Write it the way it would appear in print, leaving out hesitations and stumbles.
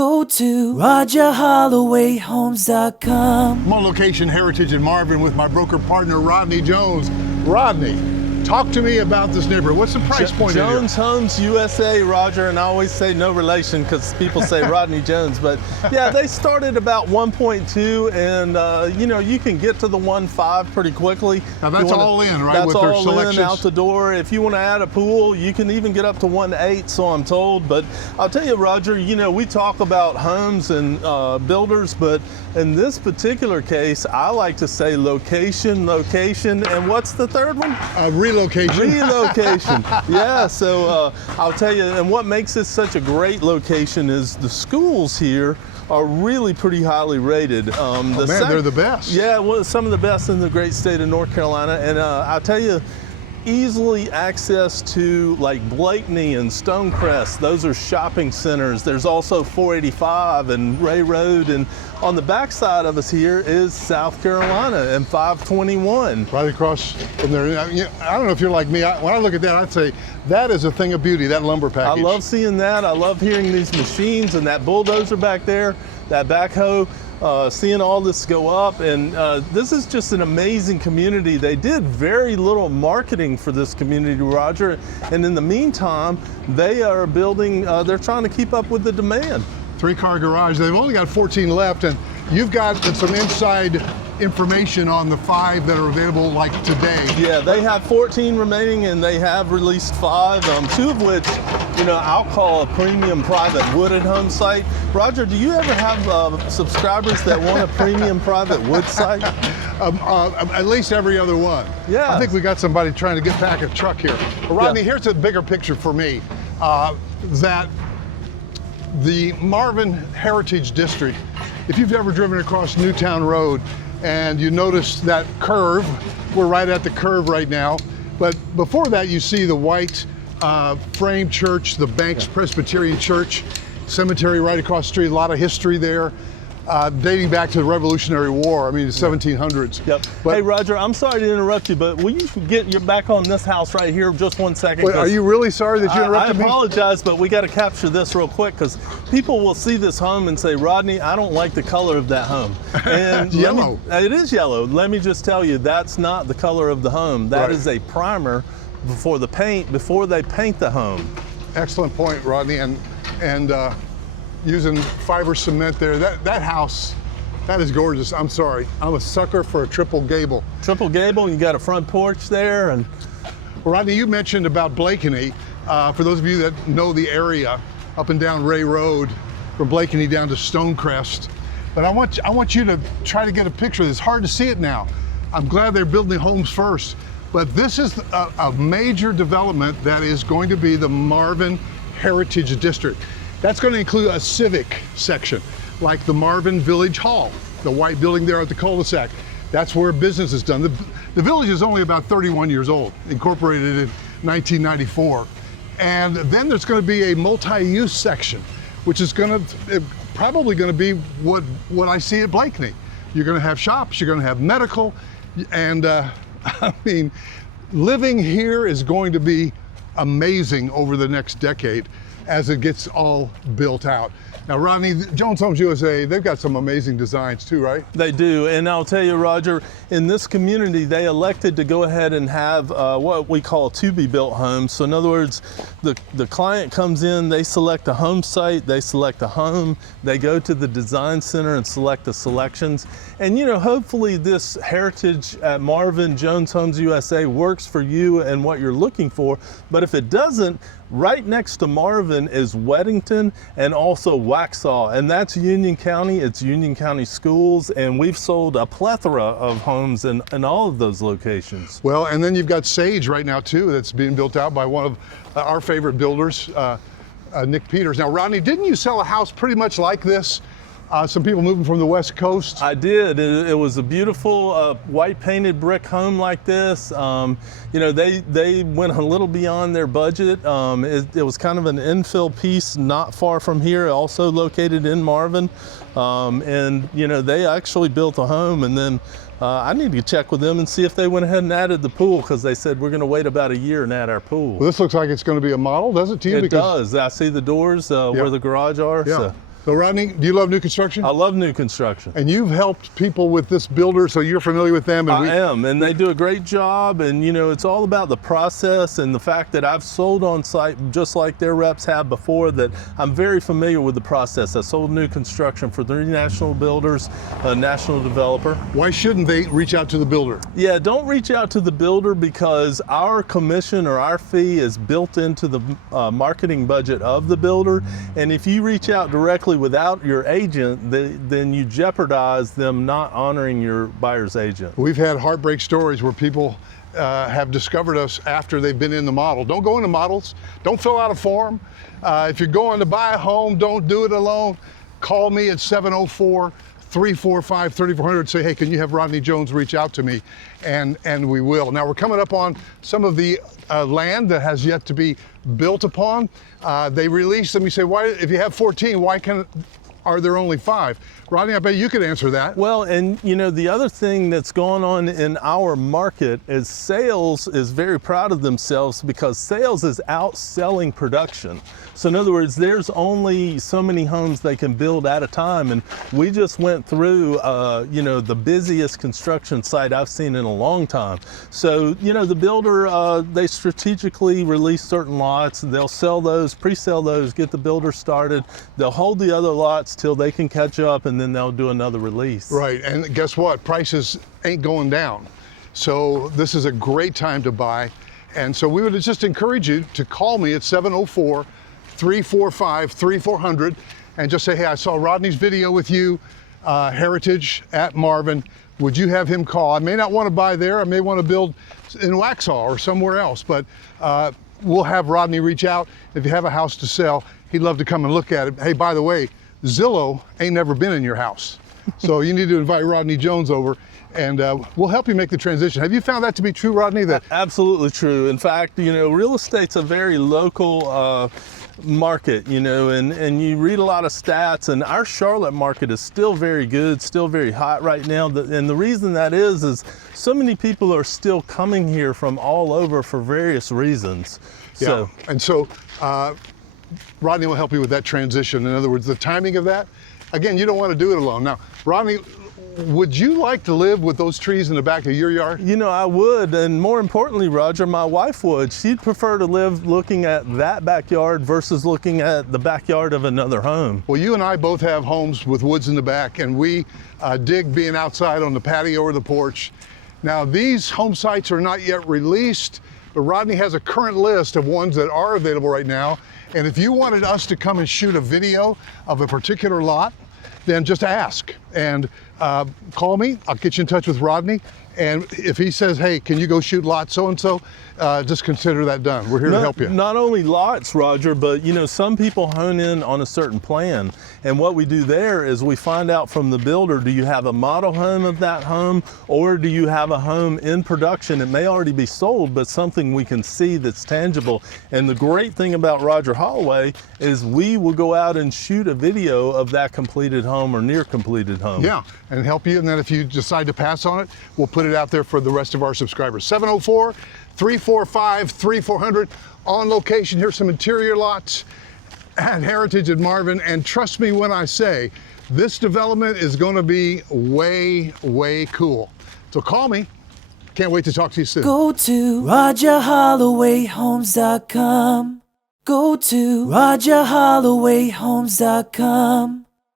go to RHy&x I'm on location Heritage in Marvin with my broker partner, Rodney Jones. Rodney, talk to me about this neighborhood. What's the price point in here? Jones Homes USA, Roger, and I always say no relation because people say Rodney Jones, but yeah, they started about 1.2, and you know, you can get to the 1.5 pretty quickly. Now that's all in, right? That's with their all selections? in, out the door. If you want to add a pool, you can even get up to 1.8, so I'm told. But I'll tell you, Roger, you know, we talk about homes and builders, but in this particular case, I like to say location, and what's the third one? Relocation. Relocation. Yeah, so I'll tell you, and what makes this such a great location is the schools here are really pretty highly rated. They're the best. Yeah, well, some of the best in the great state of North Carolina. And I'll tell you, easily access to like Blakeney and Stonecrest. Those are shopping centers. There's also 485 and Ray Road, and on the backside of us here is South Carolina and 521. Right across from there. I don't know if you're like me. When I look at that, I'd say that is a thing of beauty, that lumber package. I love seeing that. I love hearing these machines and that bulldozer back there, that backhoe. Seeing all this go up, and this is just an amazing community. They did very little marketing for this community, Roger, and in the meantime, they are building, they're trying to keep up with the demand. 3-car garage. They've only got 14 left, and you've got some inside information on the 5 that are available like today. Yeah, they have 14 remaining, and they have released 5, 2 of which, you know, I'll call a premium private wooded home site. Roger, do you ever have subscribers that want a premium private wood site? At least every other one. Yeah. I think we got somebody trying to get back a truck here. But Rodney, here's a bigger picture for me, that the Marvin Heritage District, if you've ever driven across Newtown Road and you notice that curve, we're right at the curve right now, but before that you see the white frame church, the Banks Presbyterian Church, cemetery right across the street, a lot of history there. Dating back to the Revolutionary War, I mean the 1700s. Yep. But, hey Roger, I'm sorry to interrupt you, but will you get your back on this house right here just 1 second? Wait, are you really sorry that you interrupted me? I apologize, but we got to capture this real quick because people will see this home and say, Rodney, I don't like the color of that home. And yellow. It is yellow. Let me just tell you, that's not the color of the home. That is a primer before they paint the home. Excellent point, Rodney, and using fiber cement there. That house, that is gorgeous. I'm sorry. I'm a sucker for a triple gable. Triple gable, you got a front porch there. And Rodney, you mentioned about Blakeney. For those of you that know the area, up and down Ray Road, from Blakeney down to Stonecrest. But I want you to try to get a picture of this. It's hard to see it now. I'm glad they're building homes first. But this is a major development that is going to be the Marvin Heritage District. That's going to include a civic section, like the Marvin Village Hall, the white building there at the cul-de-sac. That's where business is done. The village is only about 31 years old, incorporated in 1994. And then there's going to be a multi-use section, which is probably going to be what I see at Blakeney. You're going to have shops, you're going to have medical, and I mean, living here is going to be amazing over the next decade as it gets all built out. Now, Rodney, Jones Homes USA, they've got some amazing designs too, right? They do, and I'll tell you, Roger, in this community, they elected to go ahead and have what we call to-be-built homes. So in other words, the client comes in, they select a home site, they select a home, they go to the design center and select the selections. And you know, hopefully this heritage at Marvin, Jones Homes USA works for you and what you're looking for. But if it doesn't, right next to Marvin is Weddington and also Waxhaw, and that's Union County. It's Union County Schools, and we've sold a plethora of homes in all of those locations. Well, and then you've got Sage right now too, that's being built out by one of our favorite builders, Nick Peters. Now, Rodney, didn't you sell a house pretty much like this? Some people moving from the West Coast. I did. It was a beautiful white painted brick home like this. You know, they went a little beyond their budget. It was kind of an infill piece not far from here, also located in Marvin. And you know, they actually built a home, and then I need to check with them and see if they went ahead and added the pool, because they said we're going to wait about a year and add our pool. Well, this looks like it's going to be a model, does it to you? It does. I see the doors where the garage are. Yeah. So. So Rodney, do you love new construction? I love new construction. And you've helped people with this builder, so you're familiar with them. And I am, and they do a great job. And you know, it's all about the process and the fact that I've sold on site just like their reps have before, that I'm very familiar with the process. I sold new construction for 3 national builders, a national developer. Why shouldn't they reach out to the builder? Yeah, don't reach out to the builder because our commission or our fee is built into the marketing budget of the builder. And if you reach out directly without your agent, then you jeopardize them not honoring your buyer's agent. We've had heartbreak stories where people have discovered us after they've been in the model. Don't go into models. Don't fill out a form. If you're going to buy a home, don't do it alone. Call me at 704-345-3400. Say, hey, can you have Rodney Jones reach out to me? And we will. Now we're coming up on some of the land that has yet to be built upon. They released them. You say, why, if you have 14, why are there only 5? Rodney, I bet you could answer that. Well, and you know, the other thing that's going on in our market is sales is very proud of themselves because sales is outselling production. So in other words, there's only so many homes they can build at a time. And we just went through, you know, the busiest construction site I've seen in a long time. So, you know, the builder, they strategically release certain lots. They'll sell those, pre-sell those, get the builder started. They'll hold the other lots till they can catch up, and then they'll do another release. Right, and guess what? Prices ain't going down. So this is a great time to buy. And so we would just encourage you to call me at 704-345-3400 and just say, hey, I saw Rodney's video with you, Heritage at Marvin. Would you have him call? I may not want to buy there. I may want to build in Waxhaw or somewhere else, but we'll have Rodney reach out. If you have a house to sell, he'd love to come and look at it. Hey, by the way, Zillow ain't never been in your house. So you need to invite Rodney Jones over, and we'll help you make the transition. Have you found that to be true, Rodney? That Absolutely true. In fact, you know, real estate's a very local market, you know, and you read a lot of stats, and our Charlotte market is still very good, still very hot right now. And the reason that is so many people are still coming here from all over for various reasons. yeah. And so Rodney will help you with that transition. In other words, the timing of that. Again, you don't want to do it alone. Now, Rodney, would you like to live with those trees in the back of your yard? You know, I would, and more importantly, Roger, my wife would. She'd prefer to live looking at that backyard versus looking at the backyard of another home. Well, you and I both have homes with woods in the back, and we dig being outside on the patio or the porch. Now, these home sites are not yet released, but Rodney has a current list of ones that are available right now. And if you wanted us to come and shoot a video of a particular lot, then just ask and call me. I'll get you in touch with Rodney. And if he says, hey, can you go shoot lot so-and-so, just consider that done. We're here to help you. Not only lots, Roger, but you know, some people hone in on a certain plan. And what we do there is we find out from the builder, do you have a model home of that home, or do you have a home in production? It may already be sold, but something we can see that's tangible. And the great thing about Roger Holloway is we will go out and shoot a video of that completed home or near completed home. Yeah, and help you. And then if you decide to pass on it, we'll put it out there for the rest of our subscribers. 704-345-3400 on location. Here's some interior lots at Heritage at Marvin. And trust me when I say, this development is going to be way, way cool. So call me. Can't wait to talk to you soon. Go to RHy&x.com. Go to RHy&x.com.